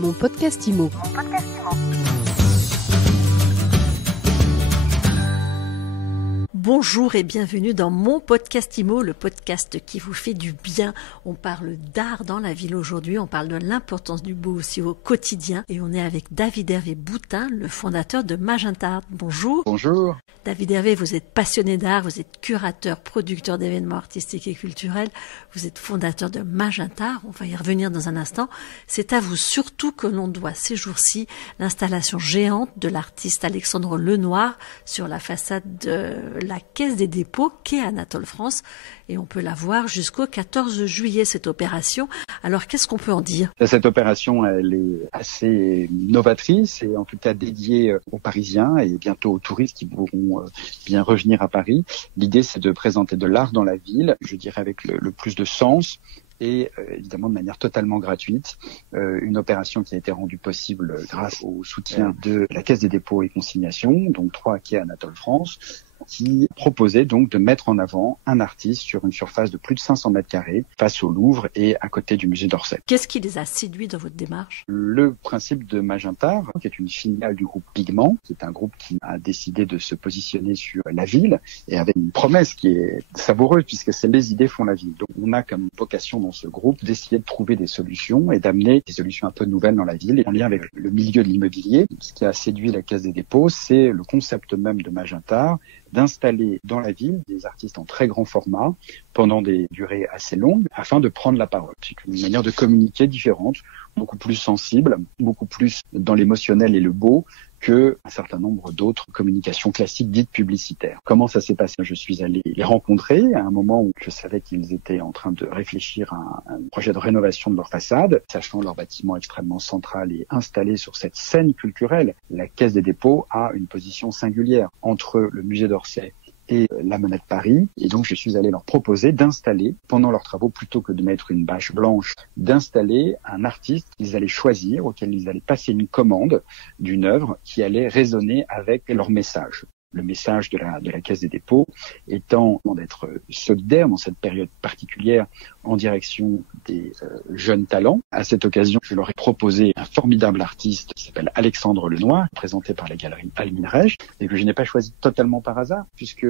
Mon podcast IMO. Bonjour et bienvenue dans mon podcast IMO, le podcast qui vous fait du bien. On parle d'art dans la ville aujourd'hui, on parle de l'importance du beau aussi au quotidien. Et on est avec David Hervé Boutin, le fondateur de Magenta Art. Bonjour. Bonjour. David Hervé, vous êtes passionné d'art, vous êtes curateur, producteur d'événements artistiques et culturels, vous êtes fondateur de Magenta Art, on va y revenir dans un instant. C'est à vous surtout que l'on doit ces jours-ci l'installation géante de l'artiste Alexandre Lenoir sur la façade de la Caisse des dépôts qu'est Anatole France, et on peut la voir jusqu'au 14 juillet cette opération. Alors qu'est-ce qu'on peut en dire? Cette opération, elle est assez novatrice et en tout cas dédiée aux Parisiens et bientôt aux touristes qui pourront bien revenir à Paris. L'idée, c'est de présenter de l'art dans la ville, je dirais avec le plus de sens, et évidemment de manière totalement gratuite. Une opération qui a été rendue possible grâce au soutien de la Caisse des dépôts et consignations, donc 3 quais Anatole France, qui proposait donc de mettre en avant un artiste sur une surface de plus de 500 mètres carrés face au Louvre et à côté du musée d'Orsay. Qu'est-ce qui les a séduits dans votre démarche? Le principe de Magenta Art, qui est une filiale du groupe Pigment, qui est un groupe qui a décidé de se positionner sur la ville et avec une promesse qui est savoureuse puisque c'est les idées font la ville. Donc on a comme vocation dans ce groupe d'essayer de trouver des solutions et d'amener des solutions un peu nouvelles dans la ville et en lien avec le milieu de l'immobilier. Ce qui a séduit la Caisse des dépôts, c'est le concept même de Magenta Art, d'installer dans la ville des artistes en très grand format pendant des durées assez longues afin de prendre la parole. C'est une manière de communiquer différente, beaucoup plus sensible, beaucoup plus dans l'émotionnel et le beau que un certain nombre d'autres communications classiques dites publicitaires. Comment ça s'est passé? Je suis allé les rencontrer à un moment où je savais qu'ils étaient en train de réfléchir à un projet de rénovation de leur façade, sachant leur bâtiment extrêmement central et installé sur cette scène culturelle. La Caisse des dépôts a une position singulière entre le musée d'Orsay et la Monnaie de Paris. Et donc, je suis allé leur proposer d'installer, pendant leurs travaux, plutôt que de mettre une bâche blanche, d'installer un artiste qu'ils allaient choisir, auquel ils allaient passer une commande d'une œuvre qui allait résonner avec leur message. Le message de la Caisse des dépôts étant d'être solidaire dans cette période particulière en direction des jeunes talents. À cette occasion, je leur ai proposé un formidable artiste qui s'appelle Alexandre Lenoir, présenté par la galerie Alminrege, et que je n'ai pas choisi totalement par hasard, puisque,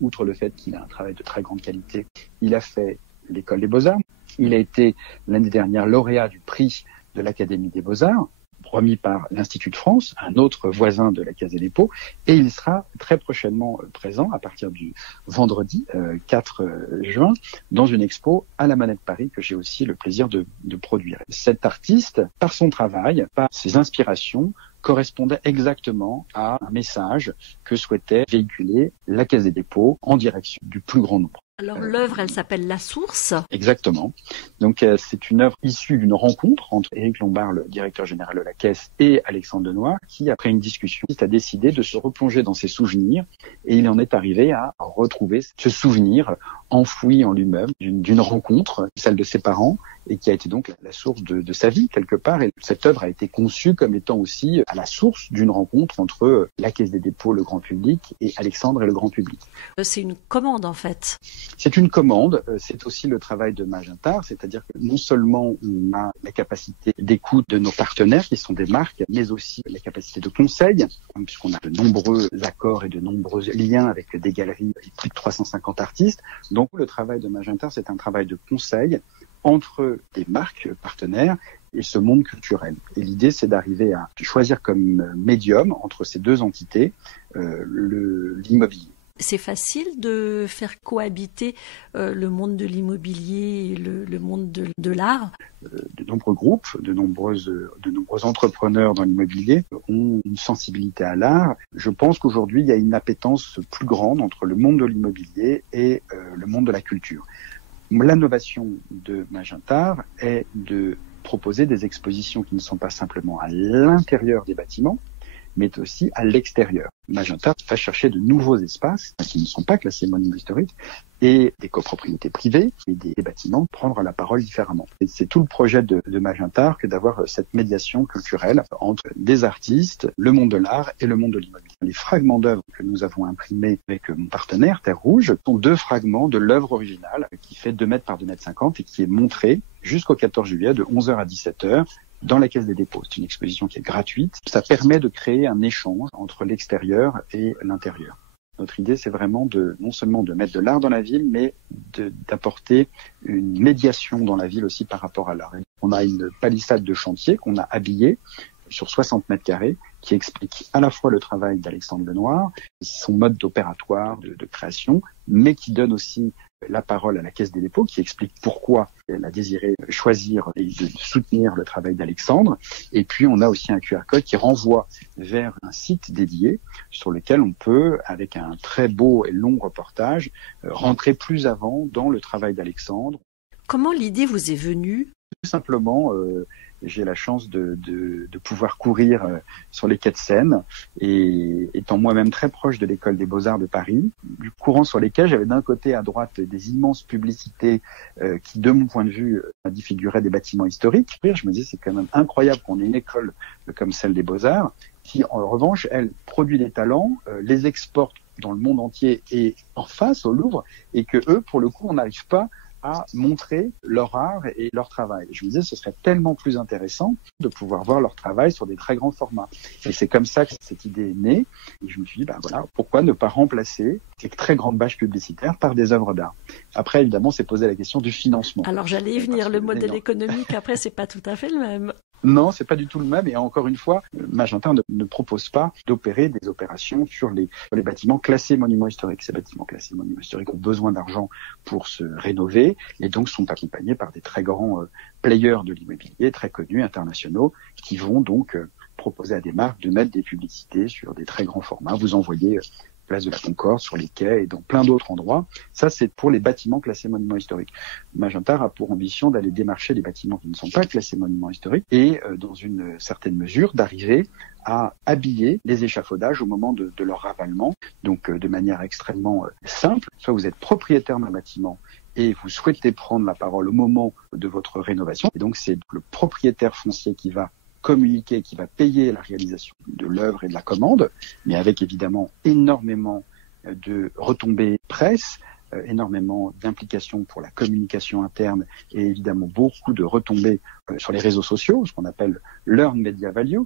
outre le fait qu'il a un travail de très grande qualité, il a fait l'école des Beaux-Arts. Il a été l'année dernière lauréat du prix de l'Académie des Beaux-Arts, remis par l'Institut de France, un autre voisin de la Caisse des dépôts, et il sera très prochainement présent à partir du vendredi 4 juin dans une expo à la Monnaie de Paris que j'ai aussi le plaisir de produire. Cet artiste, par son travail, par ses inspirations, correspondait exactement à un message que souhaitait véhiculer la Caisse des dépôts en direction du plus grand nombre. Alors l'œuvre, elle s'appelle La Source. Exactement. Donc c'est une œuvre issue d'une rencontre entre Éric Lombard, le directeur général de la Caisse, et Alexandre Lenoir, qui, après une discussion, a décidé de se replonger dans ses souvenirs, et il en est arrivé à retrouver ce souvenir enfoui en lui-même d'une rencontre, celle de ses parents, et qui a été donc la source de sa vie quelque part. Et cette œuvre a été conçue comme étant aussi à la source d'une rencontre entre la Caisse des dépôts, le grand public, et Alexandre et le grand public. C'est une commande en fait. C'est une commande, c'est aussi le travail de Magenta Art, c'est-à-dire que non seulement on a la capacité d'écoute de nos partenaires qui sont des marques, mais aussi la capacité de conseil, puisqu'on a de nombreux accords et de nombreux liens avec des galeries et plus de 350 artistes. Donc le travail de Magenta Art, c'est un travail de conseil entre des marques partenaires et ce monde culturel. Et l'idée, c'est d'arriver à choisir comme médium entre ces deux entités l'immobilier. C'est facile de faire cohabiter le monde de l'immobilier et le monde de l'art. De nombreux groupes, de nombreux entrepreneurs dans l'immobilier ont une sensibilité à l'art. Je pense qu'aujourd'hui, il y a une appétence plus grande entre le monde de l'immobilier et le monde de la culture. L'innovation de Magenta Art est de proposer des expositions qui ne sont pas simplement à l'intérieur des bâtiments, mais aussi à l'extérieur. Magenta Art va chercher de nouveaux espaces qui ne sont pas classés monument historique et des copropriétés privées et des bâtiments prendre la parole différemment. Et c'est tout le projet de Magenta Art que d'avoir cette médiation culturelle entre des artistes, le monde de l'art et le monde de l'immobilier. Les fragments d'œuvres que nous avons imprimés avec mon partenaire Terre Rouge sont 2 fragments de l'œuvre originale qui fait 2 mètres par 2 mètres 50 et qui est montrée jusqu'au 14 juillet de 11h à 17h dans la Caisse des dépôts. C'est une exposition qui est gratuite. Ça permet de créer un échange entre l'extérieur et l'intérieur. Notre idée, c'est vraiment non seulement de mettre de l'art dans la ville, mais d'apporter une médiation dans la ville aussi par rapport à l'art. On a une palissade de chantier qu'on a habillée sur 60 mètres carrés, qui explique à la fois le travail d'Alexandre Lenoir, son mode opératoire de création, mais qui donne aussi la parole à la Caisse des dépôts, qui explique pourquoi elle a désiré choisir et de soutenir le travail d'Alexandre. Et puis, on a aussi un QR code qui renvoie vers un site dédié sur lequel on peut, avec un très beau et long reportage, rentrer plus avant dans le travail d'Alexandre. Comment l'idée vous est venue ? Tout simplement, j'ai la chance de pouvoir courir sur les quais de Seine et étant moi-même très proche de l'école des Beaux-Arts de Paris, courant sur les quais, j'avais d'un côté à droite des immenses publicités qui, de mon point de vue, défiguraient des bâtiments historiques. Je me disais, c'est quand même incroyable qu'on ait une école comme celle des Beaux-Arts qui, en revanche, elle produit des talents, les exporte dans le monde entier et en face au Louvre, et que eux, pour le coup, on n'arrive pas à montrer leur art et leur travail. Je me disais, ce serait tellement plus intéressant de pouvoir voir leur travail sur des très grands formats. Et c'est comme ça que cette idée est née. Et je me suis dit, voilà, pourquoi ne pas remplacer ces très grandes bâches publicitaires par des œuvres d'art? Après, évidemment, c'est posé la question du financement. Alors, j'allais y venir. Le modèle économique, après, c'est pas tout à fait le même. Non, c'est pas du tout le même. Et encore une fois, Magenta ne propose pas d'opérer des opérations sur les bâtiments classés monuments historiques. Ces bâtiments classés monuments historiques ont besoin d'argent pour se rénover et donc sont accompagnés par des très grands players de l'immobilier, très connus, internationaux, qui vont donc proposer à des marques de mettre des publicités sur des très grands formats. Vous envoyez place de la Concorde, sur les quais et dans plein d'autres endroits. Ça, c'est pour les bâtiments classés monuments historiques. Magenta a pour ambition d'aller démarcher les bâtiments qui ne sont pas classés monuments historiques et, dans une certaine mesure, d'arriver à habiller les échafaudages au moment de leur ravalement, donc de manière extrêmement simple. Soit vous êtes propriétaire d'un bâtiment et vous souhaitez prendre la parole au moment de votre rénovation, et donc c'est le propriétaire foncier qui va communiquer, qui va payer la réalisation de l'œuvre et de la commande, mais avec évidemment énormément de retombées presse, énormément d'implications pour la communication interne et évidemment beaucoup de retombées sur les réseaux sociaux, ce qu'on appelle l'earned media value,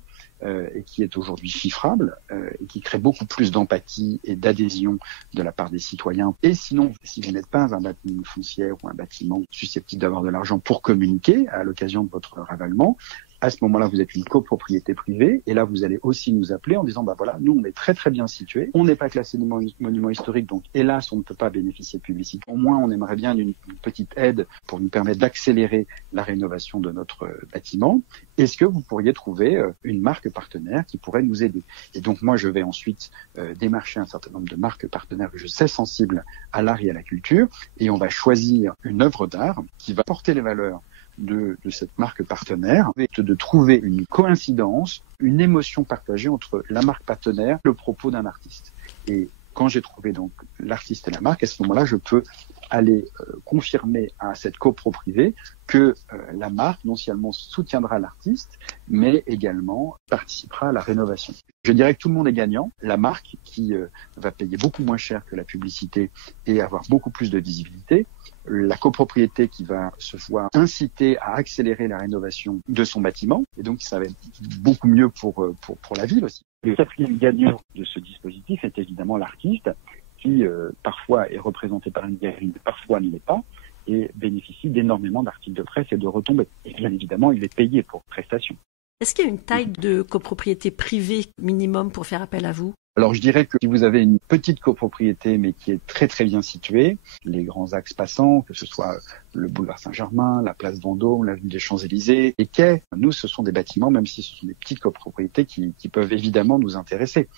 et qui est aujourd'hui chiffrable et qui crée beaucoup plus d'empathie et d'adhésion de la part des citoyens. Et sinon, si vous n'êtes pas un bâtiment foncier ou un bâtiment susceptible d'avoir de l'argent pour communiquer à l'occasion de votre ravalement, à ce moment-là, vous êtes une copropriété privée et là, vous allez aussi nous appeler en disant, voilà, nous, on est très très bien situés, on n'est pas classé monument historique, donc hélas, on ne peut pas bénéficier de publicité. Au moins, on aimerait bien une petite aide pour nous permettre d'accélérer la rénovation de notre bâtiment. Est-ce que vous pourriez trouver une marque partenaire qui pourrait nous aider? Et donc, moi, je vais ensuite démarcher un certain nombre de marques partenaires que je sais sensibles à l'art et à la culture et on va choisir une œuvre d'art qui va porter les valeurs de cette marque partenaire, et de trouver une coïncidence, une émotion partagée entre la marque partenaire et le propos d'un artiste. Et quand j'ai trouvé donc l'artiste et la marque, à ce moment-là, je peux aller confirmer à cette copro privée que la marque non seulement soutiendra l'artiste, mais également participera à la rénovation. Je dirais que tout le monde est gagnant. La marque qui va payer beaucoup moins cher que la publicité et avoir beaucoup plus de visibilité. La copropriété qui va se voir inciter à accélérer la rénovation de son bâtiment. Et donc, ça va être beaucoup mieux pour la ville aussi. Le quatrième gagnant de ce dispositif est évidemment l'artiste qui parfois est représenté par une galerie, mais parfois ne l'est pas, et bénéficie d'énormément d'articles de presse et de retombées. Et bien évidemment, il est payé pour prestation. Est-ce qu'il y a une taille de copropriété privée minimum pour faire appel à vous? Alors je dirais que si vous avez une petite copropriété mais qui est très très bien située, les grands axes passants, que ce soit le boulevard Saint-Germain, la place Vendôme, l'avenue des Champs-Élysées, les quais, nous ce sont des bâtiments, même si ce sont des petites copropriétés qui peuvent évidemment nous intéresser.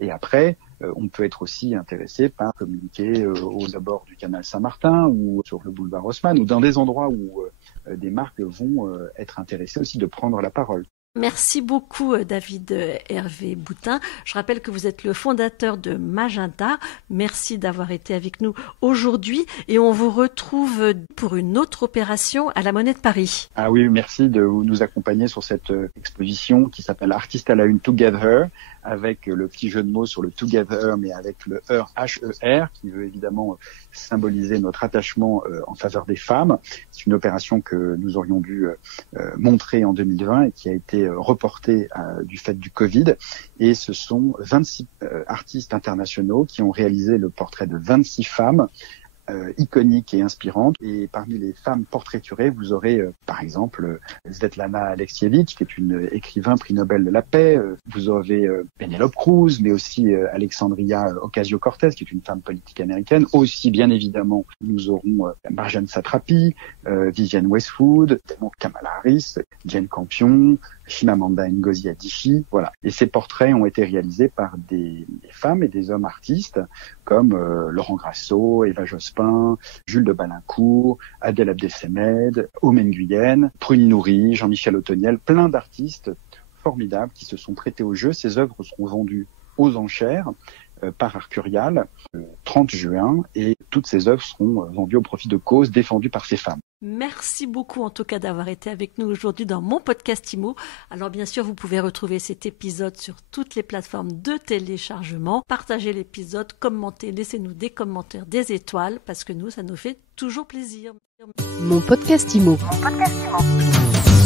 Et après, on peut être aussi intéressé par communiquer aux abords du canal Saint-Martin ou sur le boulevard Haussmann ou dans des endroits où des marques vont être intéressées aussi de prendre la parole. Merci beaucoup David Hervé Boutin. Je rappelle que vous êtes le fondateur de Magenta. Merci d'avoir été avec nous aujourd'hui et on vous retrouve pour une autre opération à la Monnaie de Paris. Ah oui, merci de nous accompagner sur cette exposition qui s'appelle Artistes à la Une Together, avec le petit jeu de mots sur le Together, mais avec le H-E-R, qui veut évidemment symboliser notre attachement en faveur des femmes. C'est une opération que nous aurions dû montrer en 2020 et qui a été reportée du fait du Covid. Et ce sont 26 artistes internationaux qui ont réalisé le portrait de 26 femmes iconiques et inspirantes. Et parmi les femmes portraiturées, vous aurez par exemple Svetlana Alexievich, qui est une écrivain prix Nobel de la paix. Vous avez Penélope Cruz, mais aussi Alexandria Ocasio-Cortez, qui est une femme politique américaine. Aussi, bien évidemment, nous aurons Marjane Satrapi, Vivienne Westwood, Kamala Harris, Jane Campion, Chimamanda Ngozi Adichie, voilà. Et ces portraits ont été réalisés par des femmes et des hommes artistes comme Laurent Grasso, Eva Jospin, Jules de Balincourt, Adèle Abdessemed, Omen Guyenne, Pruni Nourri, Jean-Michel Otoniel, plein d'artistes formidables qui se sont prêtés au jeu. Ces œuvres seront vendues aux enchères par Arcurial le 30 juin et toutes ces œuvres seront vendues au profit de causes défendues par ces femmes. Merci beaucoup en tout cas d'avoir été avec nous aujourd'hui dans mon podcast IMO. Alors bien sûr, vous pouvez retrouver cet épisode sur toutes les plateformes de téléchargement. Partagez l'épisode, commentez, laissez-nous des commentaires, des étoiles, parce que nous, ça nous fait toujours plaisir. Mon podcast IMO. Mon podcast IMO.